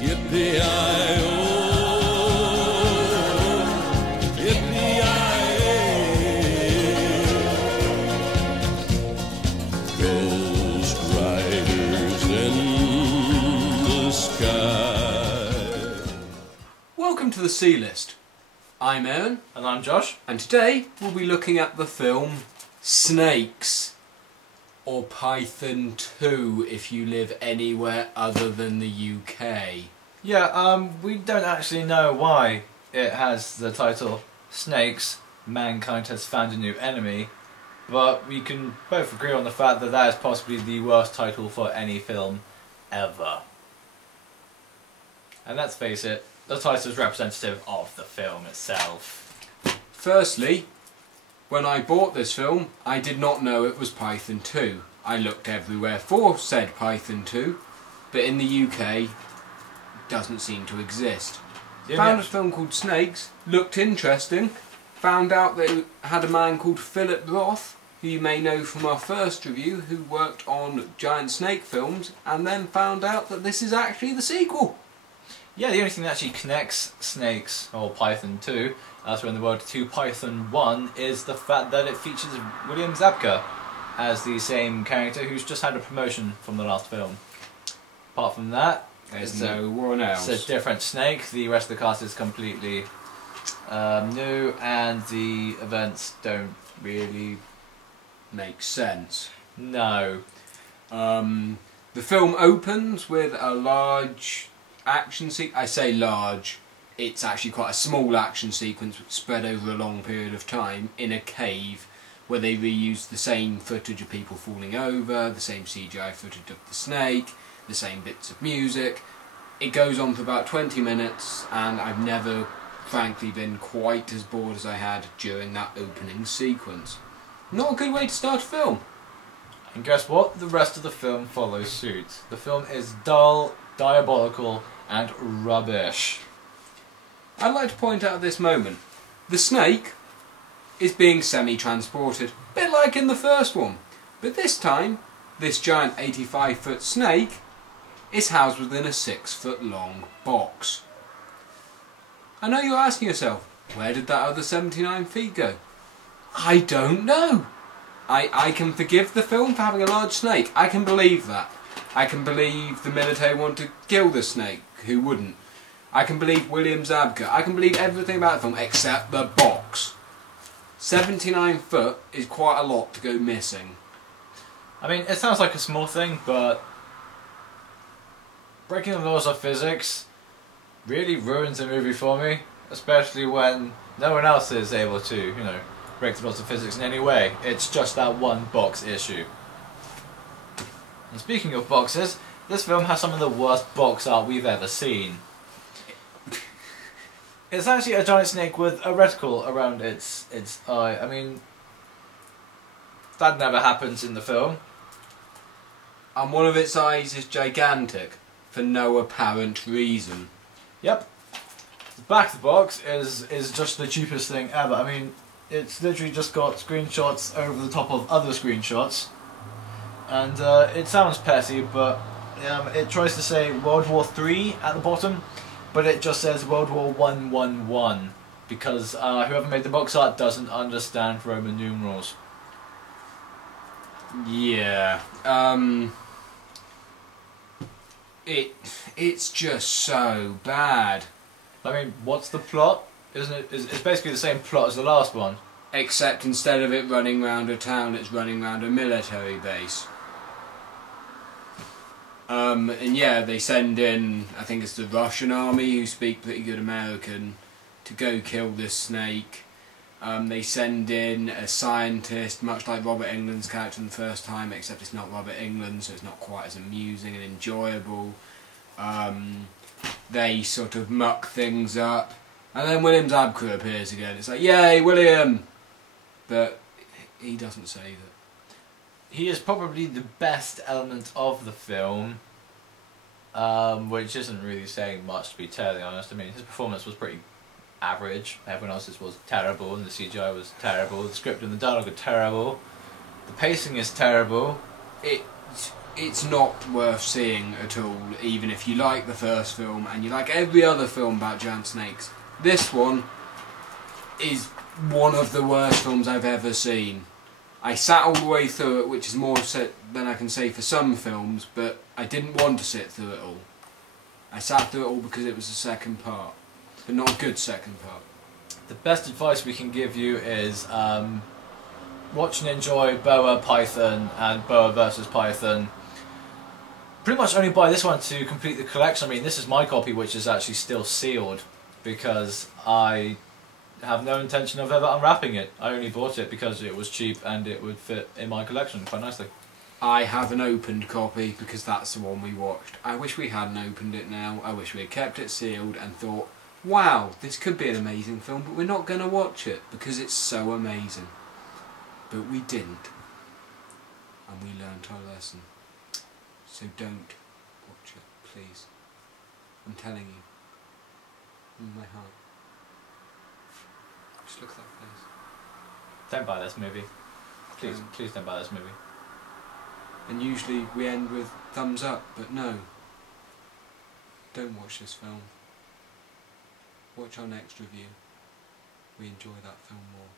Yippee-i-oh, yippee-i-ay. Ghost riders in the sky. Welcome to the C List. I'm Aaron. And I'm Josh. And today we'll be looking at the film Snakes, or Python 2 if you live anywhere other than the UK. Yeah, we don't actually know why it has the title Snakes, Mankind Has Found a New Enemy, but we can both agree on the fact that that is possibly the worst title for any film ever. And let's face it, the title is representative of the film itself. Firstly, when I bought this film, I did not know it was Python 2. I looked everywhere for said Python 2, but in the UK, doesn't seem to exist. Found a film called Snakes, looked interesting, found out that it had a man called Philip Roth, who you may know from our first review, who worked on giant snake films, and then found out that this is actually the sequel. Yeah, the only thing that actually connects Snakes, or Python 2, elsewhere in the world, to Python 1 is the fact that it features William Zabka as the same character who's just had a promotion from the last film. Apart from that, there's no one else. It's a different snake. The rest of the cast is completely new, and the events don't really make sense. No. The film opens with a large action sequence. I say large, it's actually quite a small action sequence spread over a long period of time in a cave where they reuse the same footage of people falling over, the same CGI footage of the snake, the same bits of music. It goes on for about 20 minutes, and I've never, frankly, been quite as bored as I had during that opening sequence. Not a good way to start a film. And guess what? The rest of the film follows suit. The film is dull, diabolical, and rubbish. I'd like to point out at this moment, the snake is being semi-transported, a bit like in the first one, but this time, this giant 85-foot snake is housed within a 6-foot long box. I know you're asking yourself, where did that other 79 feet go? I don't know. I can forgive the film for having a large snake. I can believe that. I can believe the military want to kill the snake. Who wouldn't? I can believe William Zabka. I can believe everything about the film except the box. 79 foot is quite a lot to go missing. I mean, it sounds like a small thing, but breaking the laws of physics really ruins the movie for me, especially when no one else is able to, you know, break the laws of physics in any way. It's just that one box issue. And speaking of boxes, this film has some of the worst box art we've ever seen. It's actually a giant snake with a reticle around its eye. I mean, that never happens in the film. And one of its eyes is gigantic, for no apparent reason. Yep. The back of the box is just the cheapest thing ever. I mean, it's literally just got screenshots over the top of other screenshots. And it sounds petty, but it tries to say World War III at the bottom, but it just says World War 111, because whoever made the box art doesn't understand Roman numerals. Yeah, it's just so bad. I mean, what's the plot? Isn't it? It's basically the same plot as the last one. Except instead of it running round a town, it's running round a military base. And yeah, they send in, I think it's the Russian army, who speak pretty good American, to go kill this snake. They send in a scientist, much like Robert Englund's character in the first time, except it's not Robert Englund, so it's not quite as amusing and enjoyable. They sort of muck things up, and then William Zabka appears again. It's like, yay, William! But he doesn't say that. He is probably the best element of the film, which isn't really saying much, to be totally honest. I mean, his performance was pretty average. Everyone else's was terrible, and the CGI was terrible. The script and the dialogue are terrible. The pacing is terrible. it's not worth seeing at all, even if you like the first film and you like every other film about giant snakes. This one is one of the worst films I've ever seen. I sat all the way through it, which is more than I can say for some films, but I didn't want to sit through it all. I sat through it all because it was the second part, but not a good second part. The best advice we can give you is watch and enjoy Boa Python and Boa vs Python. Pretty much only buy this one to complete the collection. I mean, this is my copy, which is actually still sealed, because I have no intention of ever unwrapping it. I only bought it because it was cheap and it would fit in my collection quite nicely. I have an opened copy because that's the one we watched. I wish we hadn't opened it now. I wish we had kept it sealed and thought, wow, this could be an amazing film, but we're not going to watch it because it's so amazing. But we didn't. And we learnt our lesson. So don't watch it, please. I'm telling you. In my heart. Just look at that face. Don't buy this movie. Please don't buy this movie. And usually we end with thumbs up, but no. Don't watch this film. Watch our next review. We enjoy that film more.